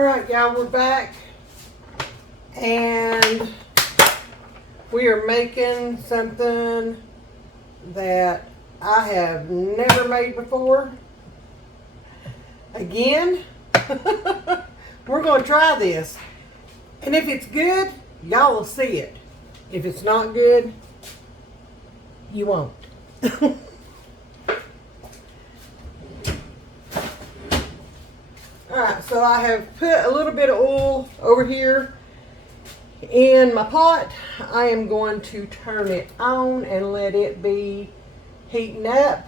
Alright y'all, we're back and we are making something that I have never made before. Again, we're going to try this. And if it's good, y'all will see it. If it's not good, you won't. Alright, so I have put a little bit of oil over here in my pot. I am going to turn it on and let it be heating up.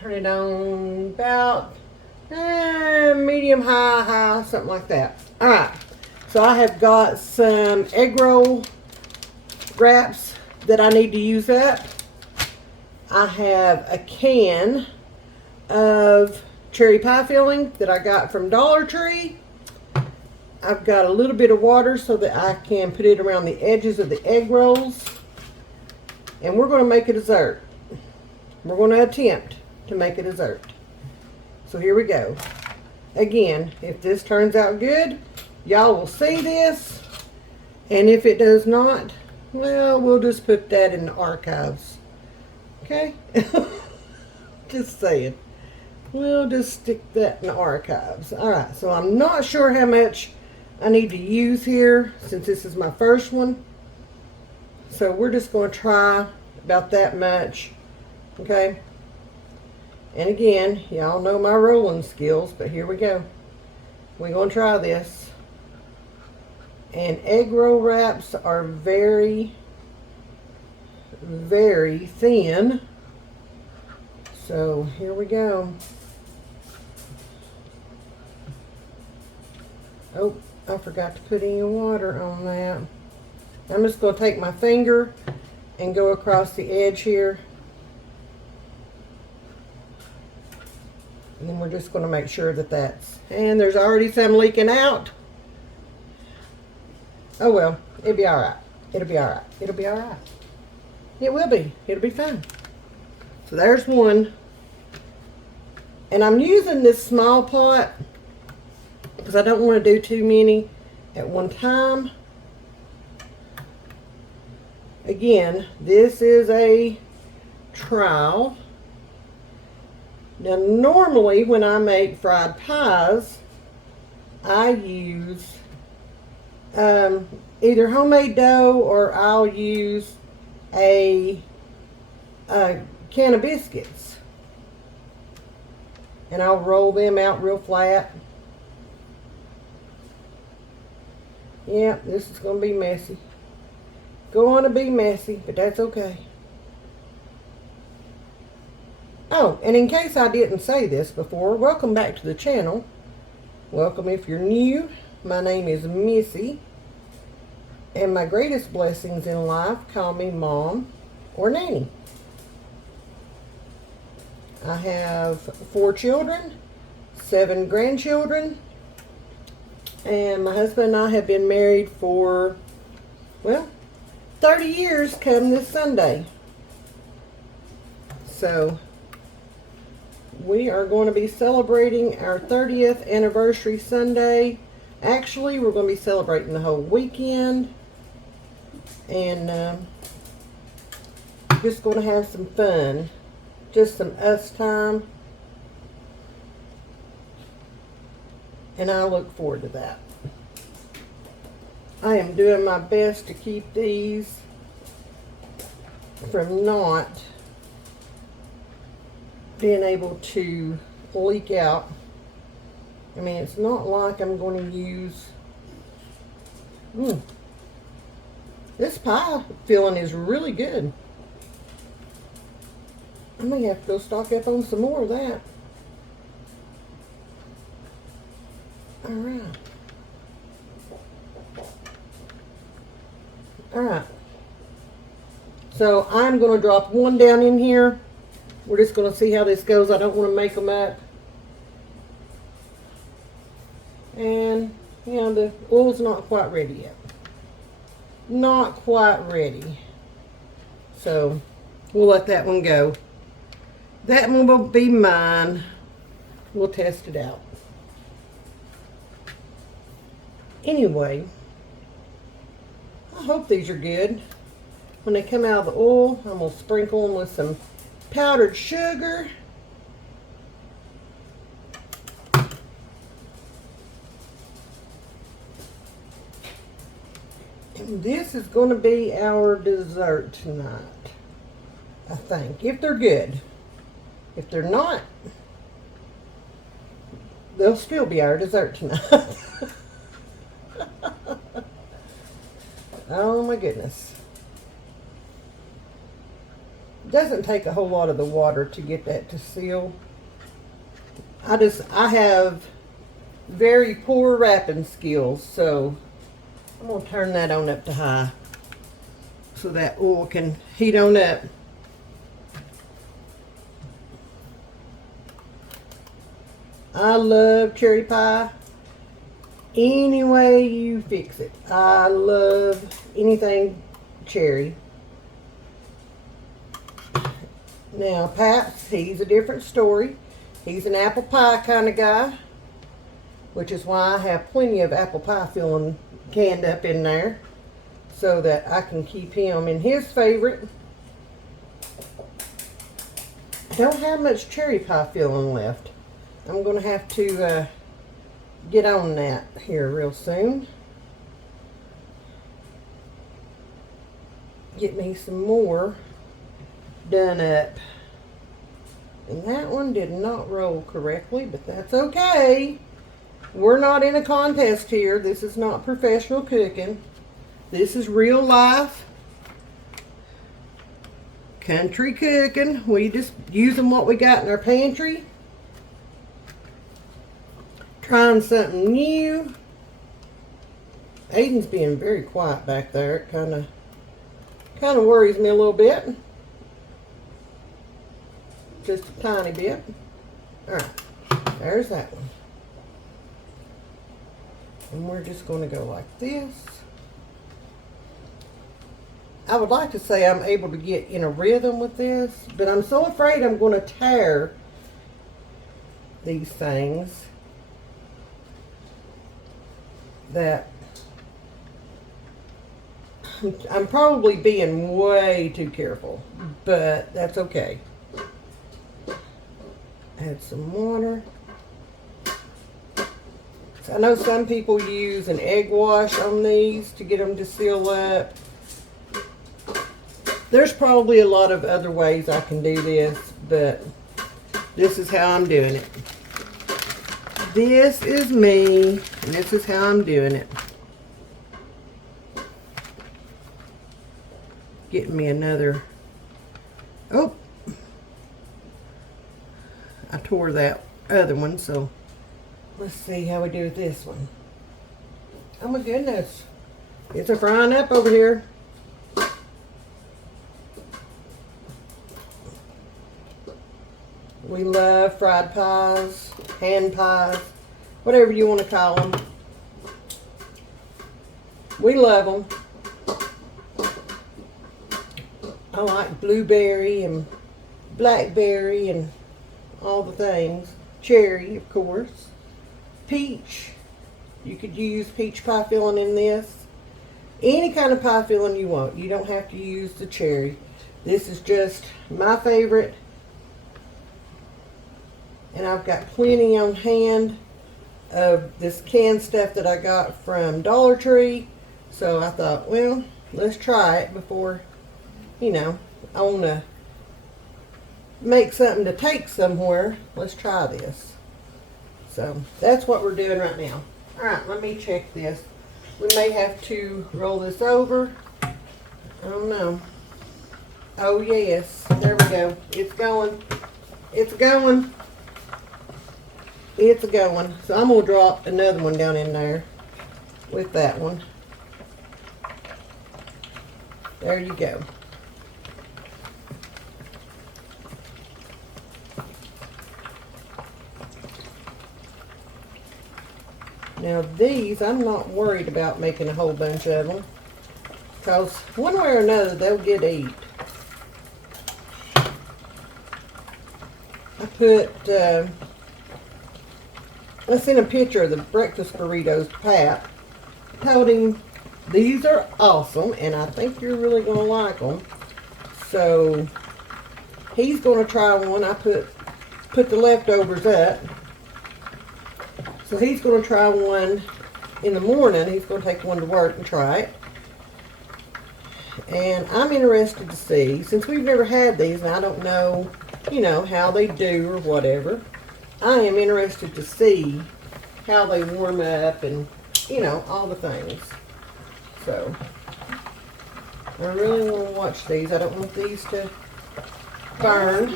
Turn it on about medium, high, something like that. Alright, so I have got some egg roll wraps that I need to use up. I have a can of cherry pie filling that I got from Dollar Tree. I've got a little bit of water so that I can put it around the edges of the egg rolls. And we're going to make a dessert. We're going to attempt to make a dessert. So here we go. Again, if this turns out good, y'all will see this. And if it does not, well, we'll just put that in the archives. Okay? Just saying. We'll just stick that in the archives. Alright, so I'm not sure how much I need to use here since this is my first one. So we're just going to try about that much. Okay? And again, y'all know my rolling skills, but here we go. We're going to try this. And egg roll wraps are very, very thin. So here we go. Oh, I forgot to put any water on that. I'm just going to take my finger and go across the edge here. And then we're just going to make sure that that's... And there's already some leaking out. Oh well, it'll be alright. It'll be alright. It'll be alright. It will be. It'll be fine. So there's one. And I'm using this small pot because I don't want to do too many at one time. Again, this is a trial. Now normally when I make fried pies, I use either homemade dough or I'll use a can of biscuits. And I'll roll them out real flat. Yeah, this is going to be messy. Going to be messy, but that's okay. Oh, and in case I didn't say this before, welcome back to the channel. Welcome if you're new. My name is Missy. And my greatest blessings in life call me Mom or Nanny. I have 4 children, 7 grandchildren, and my husband and I have been married for, well, 30 years come this Sunday. So we are going to be celebrating our 30th anniversary Sunday. Actually, we're going to be celebrating the whole weekend. And just going to have some fun. Just some us time. And I look forward to that. I am doing my best to keep these from not being able to leak out. I mean, it's not like I'm going to use... This pie filling is really good. I may have to go stock up on some more of that. Alright. Alright. So I'm going to drop one down in here. We're just going to see how this goes. I don't want to make them up. And, you know, the oil's not quite ready yet. Not quite ready. So we'll let that one go. That one will be mine. We'll test it out. Anyway, I hope these are good. When they come out of the oil, I'm going to sprinkle them with some powdered sugar. And this is going to be our dessert tonight, I think, if they're good. If they're not, they'll still be our dessert tonight. Oh my goodness. It doesn't take a whole lot of the water to get that to seal. I have very poor wrapping skills, so I'm going to turn that on up to high so that oil can heat on up. I love cherry pie any way you fix it. I love anything cherry. Now, Pat's, he's a different story. He's an apple pie kind of guy, which is why I have plenty of apple pie filling canned up in there so that I can keep him in his favorite. Don't have much cherry pie filling left. I'm going to have to get on that here real soon. Get me some more done up. And that one did not roll correctly, but that's okay. We're not in a contest here. This is not professional cooking. This is real life country cooking. We just using what we got in our pantry. Trying something new. Aiden's being very quiet back there. It kind of worries me a little bit. Just a tiny bit. Alright, there's that one. And we're just going to go like this. I would like to say I'm able to get in a rhythm with this, but I'm so afraid I'm going to tear these things that I'm probably being way too careful, but that's okay. Add some water. So I know some people use an egg wash on these to get them to seal up. There's probably a lot of other ways I can do this, but this is how I'm doing it. This is me, and this is how I'm doing it. Getting me another, oh, I tore that other one, so let's see how we do with this one. Oh my goodness, it's a frying up over here. We love fried pies, hand pies, whatever you want to call them. We love them. I like blueberry and blackberry and all the things. Cherry, of course. Peach. You could use peach pie filling in this. Any kind of pie filling you want. You don't have to use the cherry. This is just my favorite. And I've got plenty on hand of this canned stuff that I got from Dollar Tree. So I thought, well, let's try it before, you know, I want to make something to take somewhere. Let's try this. So that's what we're doing right now. All right, let me check this. We may have to roll this over. I don't know. Oh yes, there we go. It's going. It's going. It's going. So I'm going to drop another one down in there with that one. There you go. Now these, I'm not worried about making a whole bunch of them, because one way or another they'll get eat. I put, I sent a picture of the breakfast burritos to Pat, told him these are awesome and I think you're really going to like them. So he's going to try one. I put the leftovers up. So he's going to try one in the morning. He's going to take one to work and try it. And I'm interested to see, since we've never had these and I don't know, you know, how they do or whatever, I am interested to see how they warm up and, you know, all the things. So, I really want to watch these. I don't want these to burn.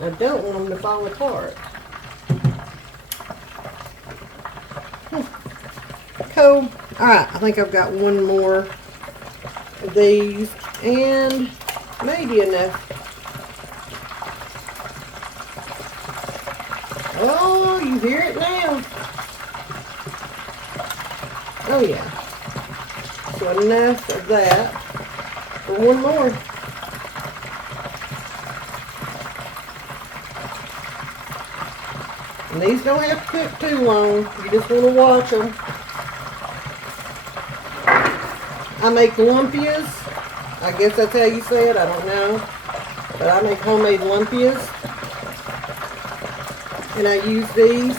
I don't want them to fall apart. Cool. Alright, I think I've got one more of these and maybe enough. Oh, you hear it now. Oh yeah. So enough of that for one more. And these don't have to cook too long. You just want to watch them. I make lumpias. I guess that's how you say it. I don't know. But I make homemade lumpias. And I use these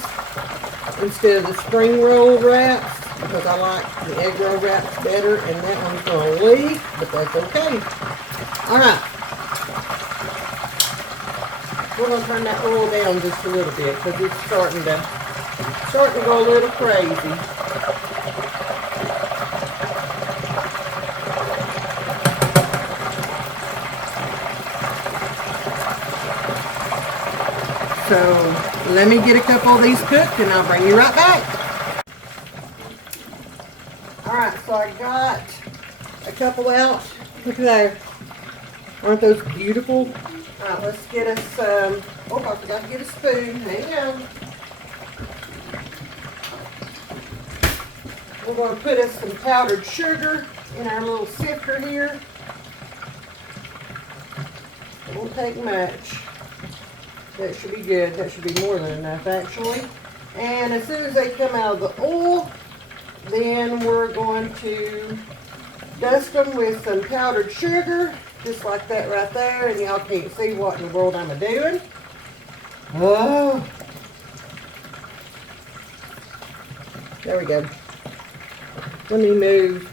instead of the spring roll wraps because I like the egg roll wraps better, and that one's going to leak, but that's okay. Alright. We're going to turn that oil down just a little bit because it's starting to go a little crazy. So let me get a couple of these cooked and I'll bring you right back. Alright, so I got a couple out. Look at there. Aren't those beautiful? Alright, let's get us some. Oh, I forgot to get a spoon. Hang on. We're going to put us some powdered sugar in our little sifter here. It won't take much. That should be good. That should be more than enough, actually. And as soon as they come out of the oil, then we're going to dust them with some powdered sugar, just like that right there. And y'all can't see what in the world I'm doing. Oh. There we go. Let me move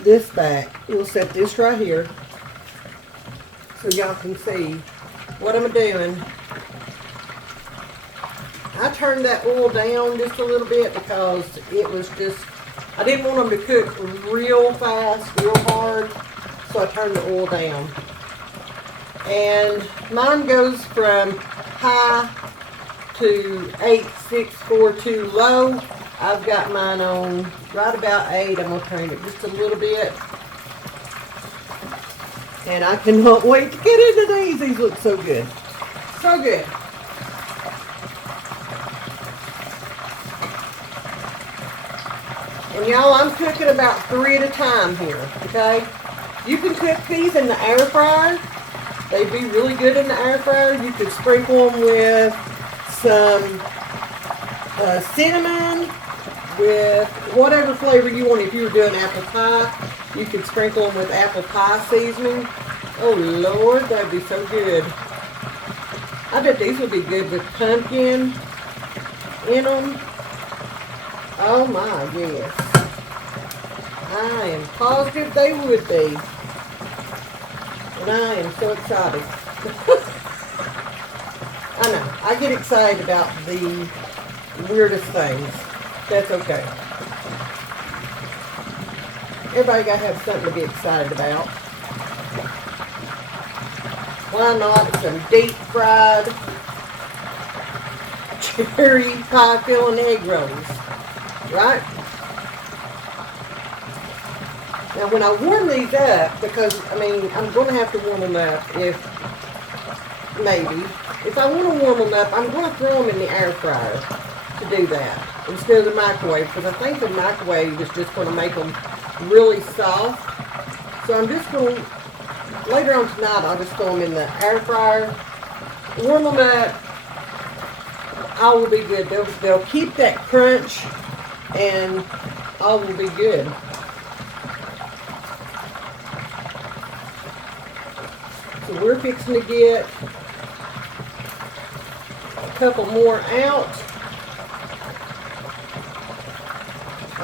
this back. We'll set this right here so y'all can see what I'm doing. I turned that oil down just a little bit because it was just, I didn't want them to cook real fast, real hard, so I turned the oil down. And mine goes from high to 8, 6, 4, 2 low. I've got mine on right about 8. I'm going to turn it just a little bit. And I cannot wait to get into these. These look so good. So good. And y'all, I'm cooking about 3 at a time here, okay? You can cook these in the air fryer. They'd be really good in the air fryer. You could sprinkle them with some cinnamon, with whatever flavor you want. If you were doing apple pie, you could sprinkle them with apple pie seasoning. Oh Lord, that'd be so good. I bet these would be good with pumpkin in them. Oh my, yes. I am positive they would be. And I am so excited. I know, I get excited about the weirdest things. That's okay. Everybody got to have something to be excited about. Why not some deep fried cherry pie filling egg rolls, right? Now when I warm these up, because I mean I'm going to have to warm them up if I want to warm them up, I'm going to throw them in the air fryer to do that instead of the microwave, because I think the microwave is just going to make them really soft. So I'm just going to, later on tonight, I'll just throw them in the air fryer, warm them up. All will be good. They'll keep that crunch and all will be good. So we're fixing to get a couple more out.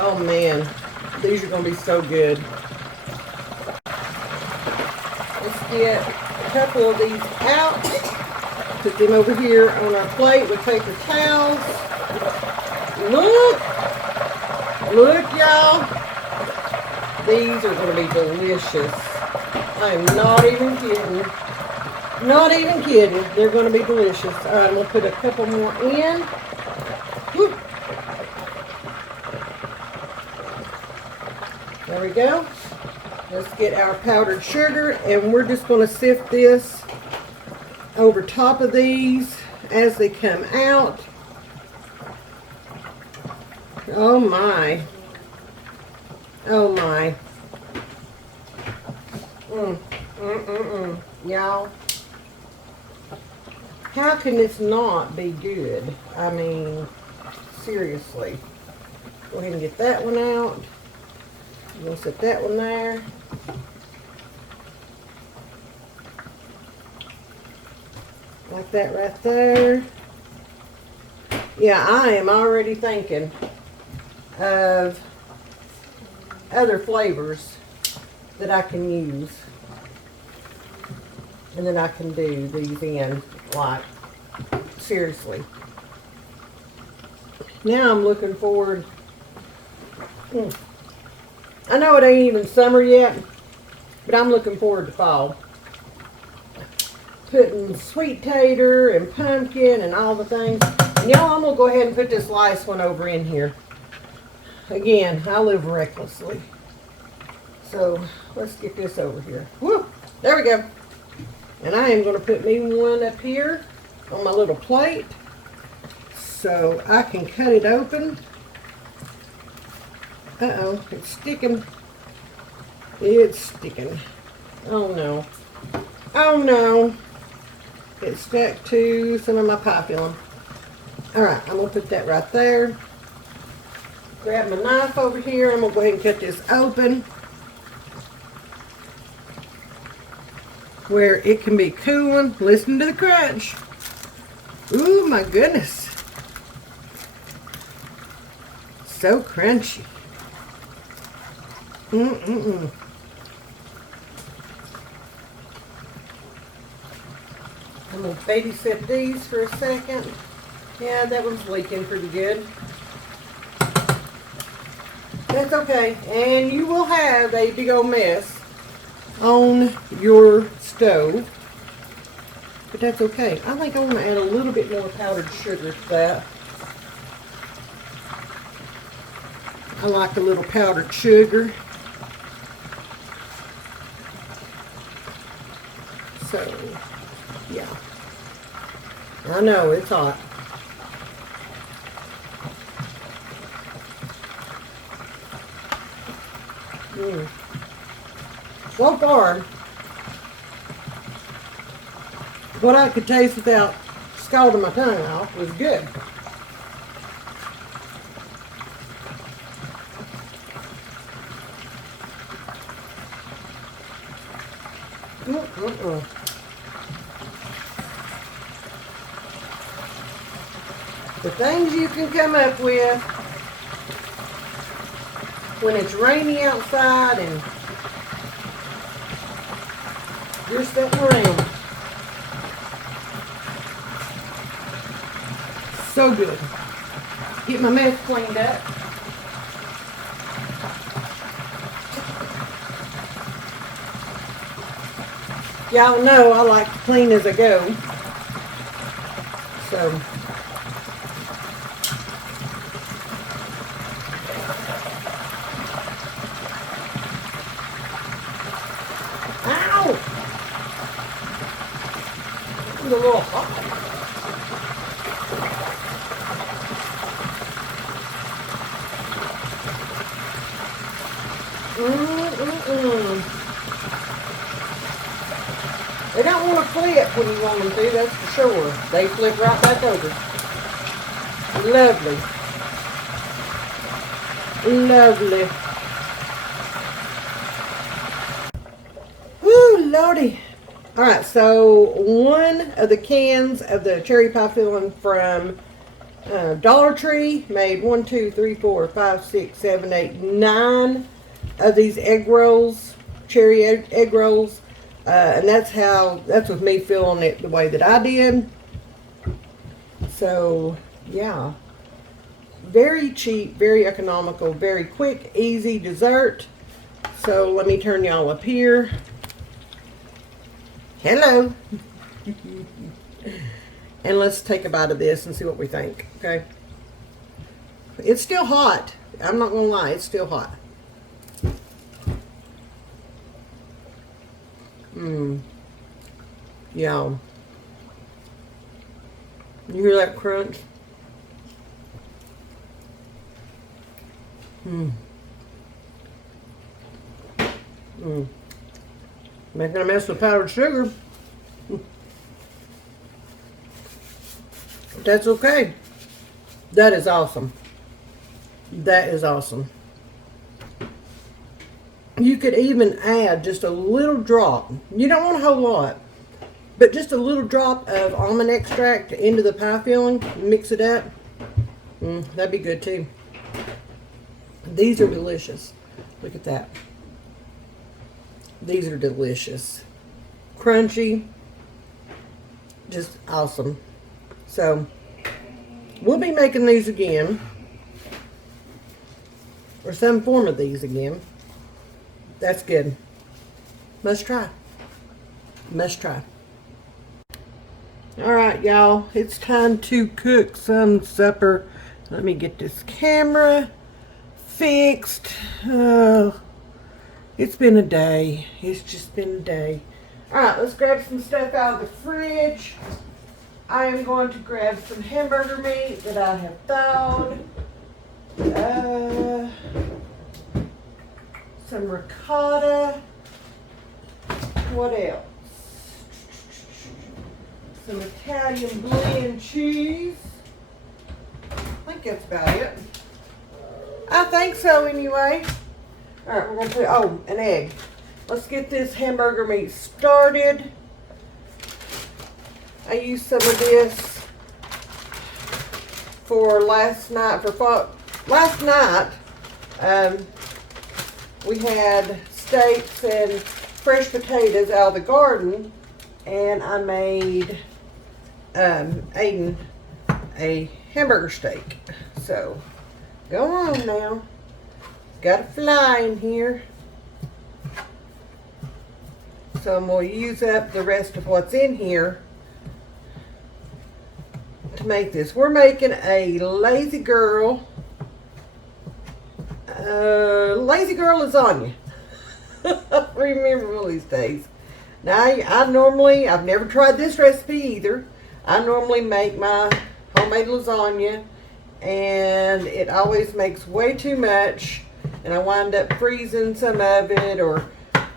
Oh man, these are going to be so good. Let's get a couple of these out. Put them over here on our plate with paper towels. Look! Look, y'all. These are going to be delicious. I am not even kidding. Not even kidding. They're going to be delicious. All right, I'm going to put a couple more in. Woo. There we go. Let's get our powdered sugar, and we're just going to sift this over top of these as they come out. Oh my. Oh my. Y'all, how can this not be good? I mean, seriously. Go ahead and get that one out. I'm going to set that one there. Like that right there. Yeah, I am already thinking of other flavors that I can use. And then I can do these in, like, seriously. Now I'm looking forward. I know it ain't even summer yet, but I'm looking forward to fall. Putting sweet tater and pumpkin and all the things. And y'all, I'm going to go ahead and put this last one over in here. Again, I live recklessly. So let's get this over here. Woo! There we go. And I am going to put me one up here on my little plate so I can cut it open. Uh-oh, it's sticking. It's sticking. Oh no. Oh no. It stuck to some of my pie filling. Alright, I'm going to put that right there. Grab my knife over here. I'm going to go ahead and cut this open where it can be cooling. Listen to the crunch. Ooh, my goodness. So crunchy. I'm going to babysit these for a second. Yeah, that one's leaking pretty good. That's okay. And you will have a big old mess on your stove. But that's okay. I think I want to add a little bit more powdered sugar to that. I like a little powdered sugar. So, yeah. I know, it's hot. So far, what I could taste without scalding my tongue off was good. The things you can come up with when it's rainy outside and you're sitting around. So good. Get my mess cleaned up. Y'all know I like to clean as I go. So ow! It's a little hot. They don't want to flip when you want them to, that's for sure. They flip right back over. Lovely. Lovely. Woo, lordy. Alright, so one of the cans of the cherry pie filling from Dollar Tree made 1, 2, 3, 4, 5, 6, 7, 8, 9 of these egg rolls, cherry egg rolls. And that's with me filling it the way that I did. So, yeah. Very cheap, very economical, very quick, easy dessert. So let me turn y'all up here. Hello. And let's take a bite of this and see what we think, okay? It's still hot. I'm not gonna lie, it's still hot. Yeah. You hear that crunch? Making a mess with powdered sugar. That's okay. That is awesome. That is awesome. You could even add just a little drop. You don't want a whole lot, but just a little drop of almond extract into the pie filling. Mix it up. That'd be good too. These are delicious. Look at that. These are delicious. Crunchy. Just awesome. So, we'll be making these again. Or some form of these again. That's good. Must try. Must try. Alright, y'all. It's time to cook some supper. Let me get this camera fixed. Oh, it's been a day. It's just been a day. Alright, let's grab some stuff out of the fridge. I am going to grab some hamburger meat that I have thawed. Some ricotta. What else? Some Italian blend cheese. I think that's about it. I think so anyway. Alright, we're going to put, an egg. Let's get this hamburger meat started. I used some of this for last night. Last night, we had steaks and fresh potatoes out of the garden, and I made Aiden a hamburger steak. So, go on now. Got a fly in here. So I'm going to use up the rest of what's in here to make this. We're making a lazy girl lasagna. Remember all these days. Now I've never tried this recipe either. I normally make my homemade lasagna, and it always makes way too much, and I wind up freezing some of it or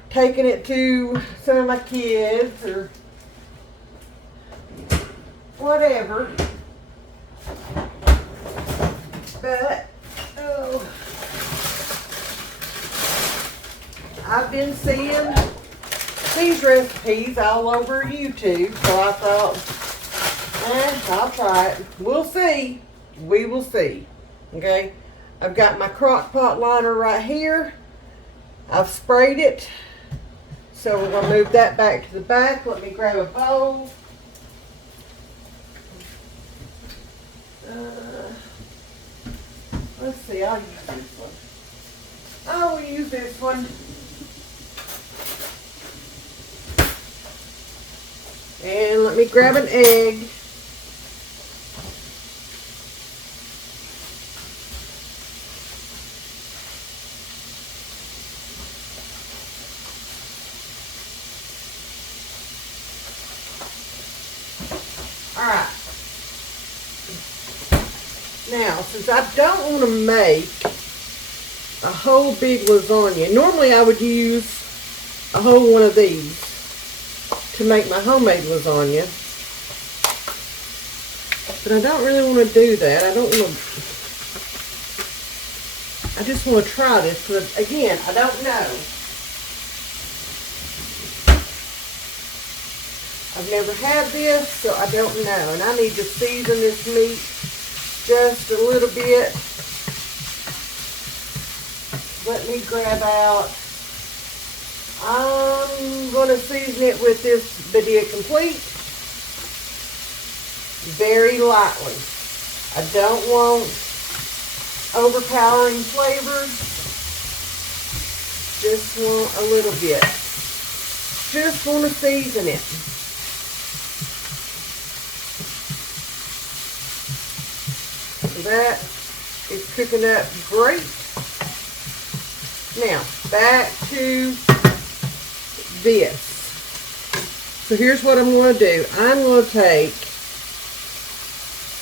taking it to some of my kids or whatever. But I've been seeing these recipes all over YouTube, so I thought, I'll try it. We'll see. We will see. Okay? I've got my Crockpot liner right here. I've sprayed it. So we're going to move that back to the back. Let me grab a bowl. Let's see, I'll use this one. I will use this one. And let me grab an egg. Alright. Now, since I don't want to make a whole big lasagna, normally I would use a whole one of these to make my homemade lasagna. But I don't really want to do that. I I just want to try this because, again, I don't know. I've never had this, so I don't know. And I need to season this meat just a little bit. Let me grab out. I'm going to season it with this Badia Complete very lightly. I don't want overpowering flavors. Just want a little bit. Just want to season it. So that is cooking up great. Now, back to this. So here's what I'm going to do. I'm going to take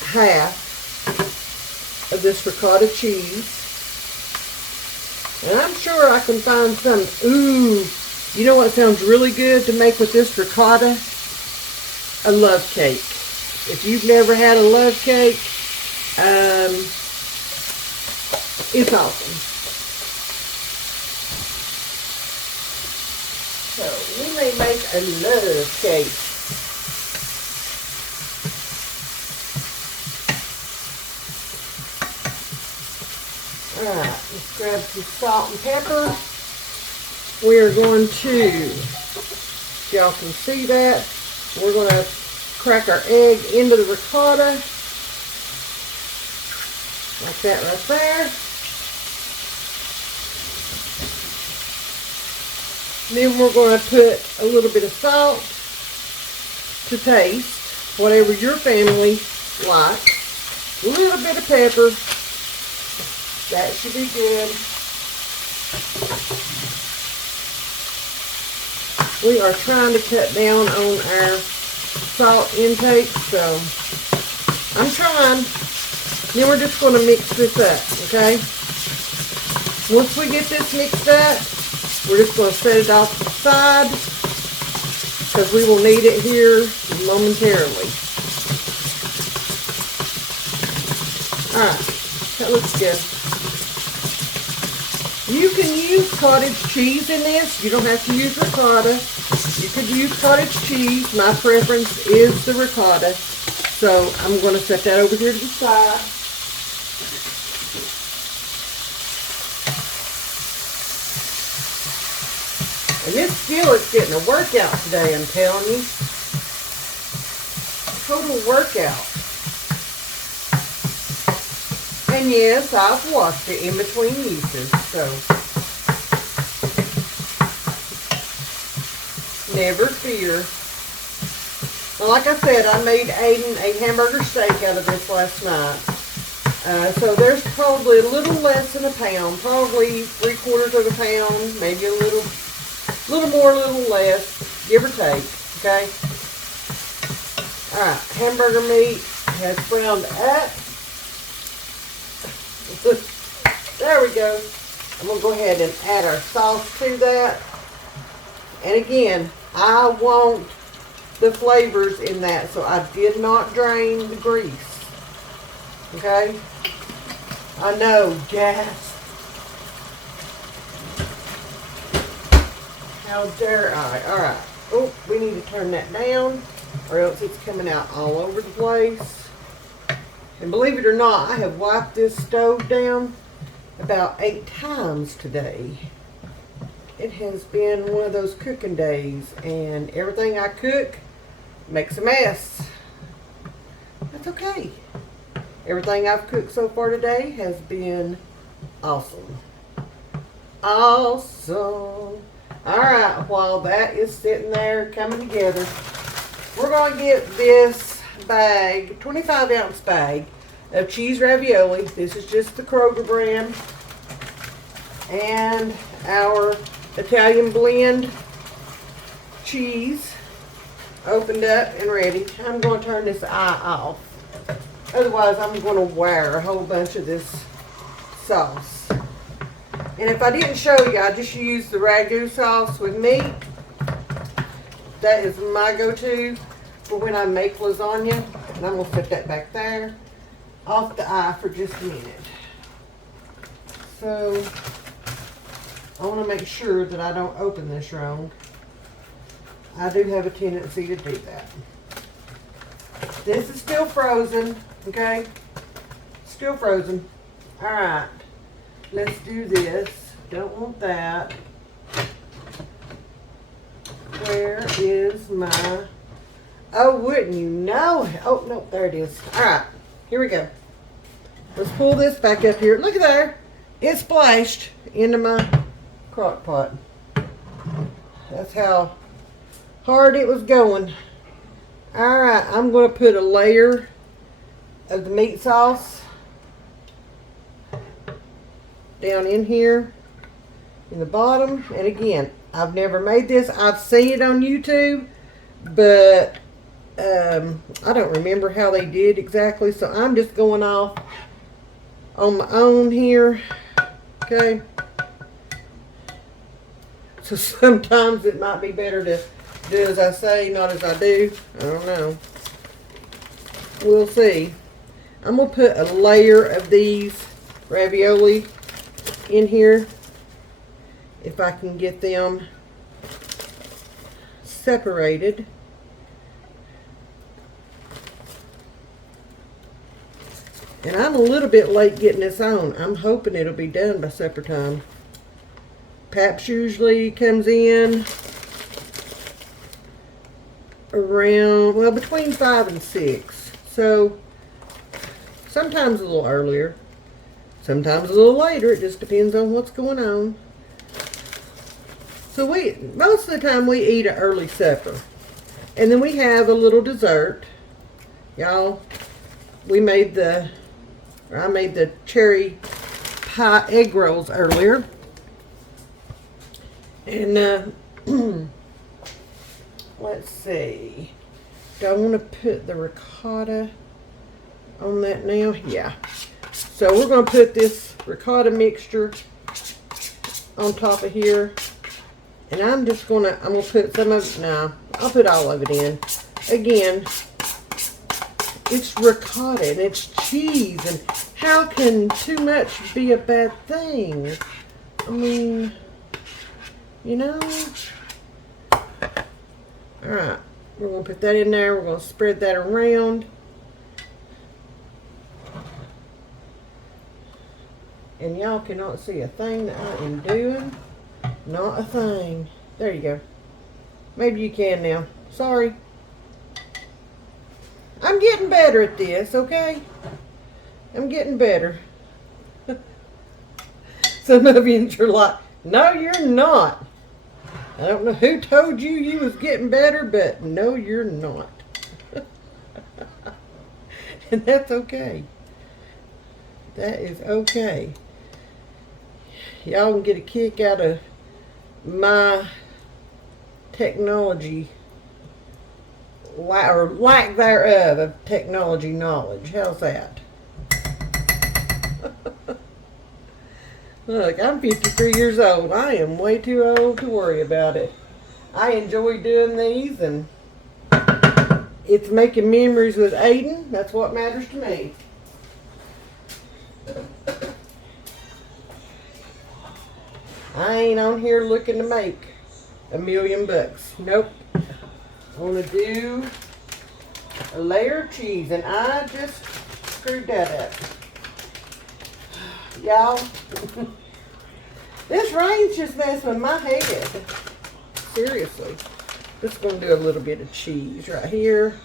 half of this ricotta cheese. And I'm sure I can find some. Ooh, you know what sounds really good to make with this ricotta? A love cake. If you've never had a love cake, it's awesome. So we may make a love cake. Alright, let's grab some salt and pepper. We are going to, y'all can see that, we're going to crack our egg into the ricotta. Like that right there. Then we're going to put a little bit of salt to taste, whatever your family likes. A little bit of pepper. That should be good. We are trying to cut down on our salt intake, so I'm trying. Then we're just going to mix this up, okay? Once we get this mixed up, we're just going to set it off to the side because we will need it here momentarily. Alright, that looks good. You can use cottage cheese in this. You don't have to use ricotta. You could use cottage cheese. My preference is the ricotta. So I'm going to set that over here to the side. And this skillet's getting a workout today, I'm telling you. Total workout. And yes, I've washed it in between uses, so never fear. Well, like I said, I made Aiden a hamburger steak out of this last night. So there's probably a little less than a pound, probably 3/4 of a pound, maybe a little more, a little less, give or take, okay? Alright, hamburger meat has browned up. There we go. I'm going to go ahead and add our sauce to that. And again, I want the flavors in that, so I did not drain the grease. Okay? I know, gas. How dare I? Alright. Oh, we need to turn that down, or else it's coming out all over the place. And believe it or not, I have wiped this stove down about 8 times today. It has been one of those cooking days, and everything I cook makes a mess. That's okay. Everything I've cooked so far today has been awesome. Awesome. Alright, while that is sitting there coming together, we're going to get this bag, 25-ounce bag of cheese ravioli. This is just the Kroger brand. And our Italian blend cheese opened up and ready. I'm going to turn this eye off. Otherwise, I'm going to wire a whole bunch of this sauce. And if I didn't show you, I just used the ragu sauce with meat. That is my go-to for when I make lasagna. And I'm going to set that back there off the eye for just a minute. So I want to make sure that I don't open this wrong. I do have a tendency to do that. This is still frozen, okay? Still frozen. All right, let's do this. Don't want that. Where is my, oh, wouldn't you know? Oh, no, there it is. All right, here we go. Let's pull this back up here. Look at there. It splashed into my crock pot. That's how hard it was going. All right, I'm going to put a layer of the meat sauce down in here in the bottom. And again, I've never made this. I've seen it on YouTube, but I don't remember how they did exactly. So I'm just going off on my own here. Okay. So sometimes it might be better to do as I say, not as I do. I don't know. We'll see. I'm going to put a layer of these ravioli in here, if I can get them separated. And I'm a little bit late getting this on. I'm hoping it'll be done by supper time. Paps usually comes in around, well, between 5 and 6. So sometimes a little earlier, sometimes a little later. It just depends on what's going on. So most of the time we eat an early supper. And then we have a little dessert. Y'all, I made the cherry pie egg rolls earlier. And let's see. Do I want to put the ricotta on that now? Yeah. So we're going to put this ricotta mixture on top of here. And I'm going to put some of it, no, I'll put all of it in. Again, it's ricotta and it's cheese, and how can too much be a bad thing? I mean, you know. Alright, we're going to put that in there. We're going to spread that around. And y'all cannot see a thing that I am doing. Not a thing. There you go. Maybe you can now. Sorry. I'm getting better at this, okay? I'm getting better. Some of you are like, no, you're not. I don't know who told you you was getting better, but no, you're not. And that's okay. That is okay. Y'all can get a kick out of my technology, or lack thereof of technology knowledge. How's that? Look, I'm 53 years old. I am way too old to worry about it. I enjoy doing these, and it's making memories with Aiden. That's what matters to me. I ain't on here looking to make $1 million bucks. Nope. I want to do a layer of cheese, and I just screwed that up. Y'all, this rain's just messing with my head. Seriously. Just going to do a little bit of cheese right here.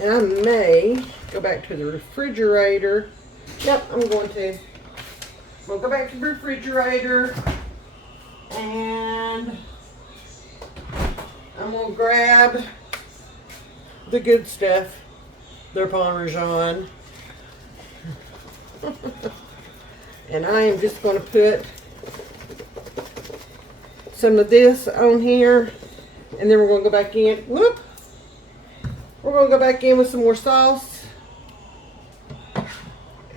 And I may go back to the refrigerator. Yep, I'm going to. We'll go back to the refrigerator, and I'm going to grab the good stuff, their Parmesan. And I am just going to put some of this on here, and then we're going to go back in. Whoop! We're going to go back in with some more sauce.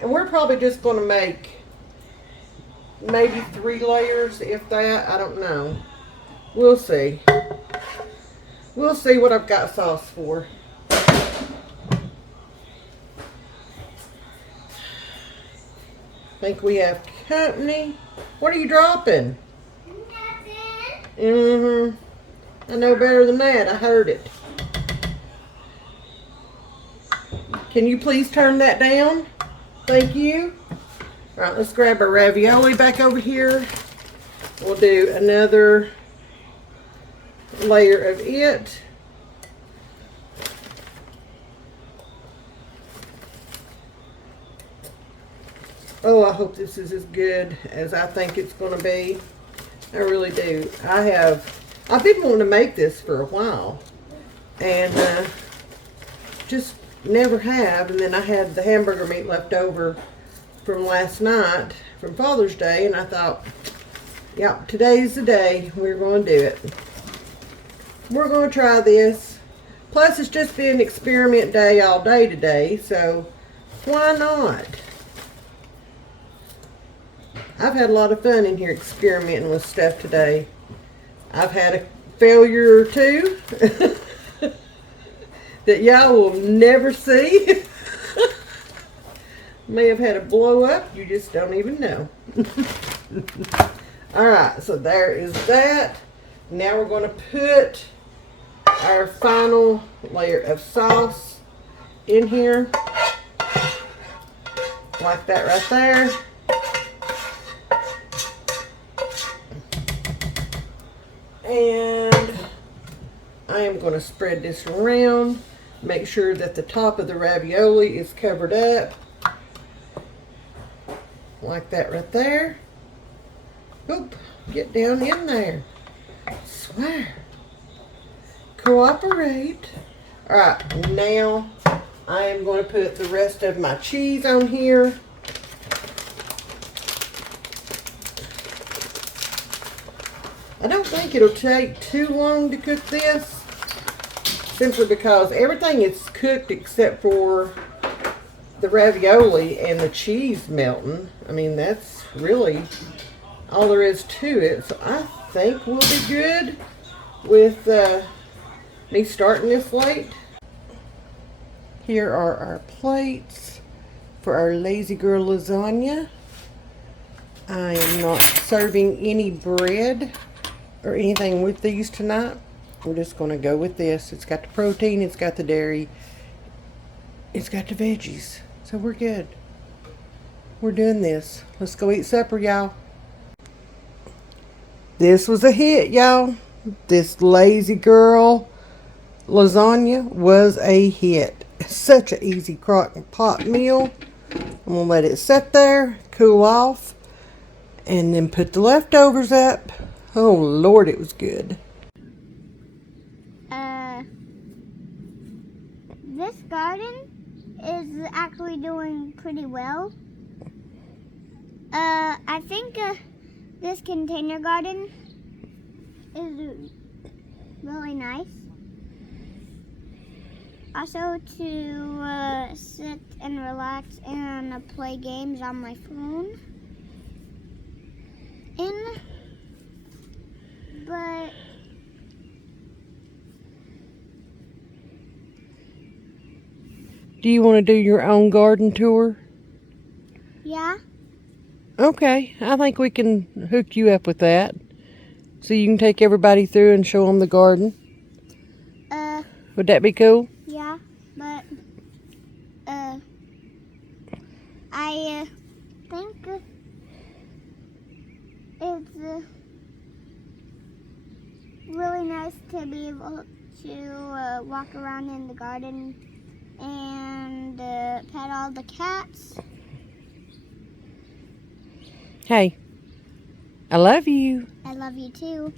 And we're probably just going to make maybe 3 layers, if that. I don't know. We'll see. We'll see what I've got sauce for. think we have company. What are you dropping? Nothing. I know better than that. I heard it. Can you please turn that down? Thank you. All right, let's grab our ravioli back over here. We'll do another layer of it. Oh, I hope this is as good as I think it's going to be. I really do. I've been wanting to make this for a while, and just never have. And then I had the hamburger meat left over from last night from Father's Day, and I thought, yep, today's the day we're going to do it. We're going to try this. Plus, it's just been experiment day all day today, so why not? I've had a lot of fun in here experimenting with stuff today. I've had a failure or two that y'all will never see. May have had a blow up, you just don't even know. Alright, so there is that. Now we're going to put our final layer of sauce in here. Like that right there. And I am going to spread this around. Make sure that the top of the ravioli is covered up. Like that right there. Oop, get down in there. Swear. Cooperate. Alright, now I am going to put the rest of my cheese on here. I don't think it'll take too long to cook this, simply because everything is cooked except for the ravioli and the cheese melting. I mean, that's really all there is to it. So I think we'll be good with me starting this late. Here are our plates for our Lazy Girl lasagna. I am not serving any bread or anything with these tonight. We're just going to go with this. It's got the protein, it's got the dairy, it's got the veggies. So we're good. We're doing this. Let's go eat supper, y'all. This was a hit, y'all. This Lazy Girl lasagna was a hit. Such an easy Crockpot meal. I'm going to let it sit there, cool off, and then put the leftovers up. Oh, Lord, it was good. This garden is actually doing pretty well. I think this container garden is really nice. Also to sit and relax and play games on my phone. But do you want to do your own garden tour? yeah. Okay, I think we can hook you up with that. So you can take everybody through and show them the garden. Would that be cool? Yeah, but I think it's really nice to be able to walk around in the garden and pet all the cats. Hey, I love you. I love you too.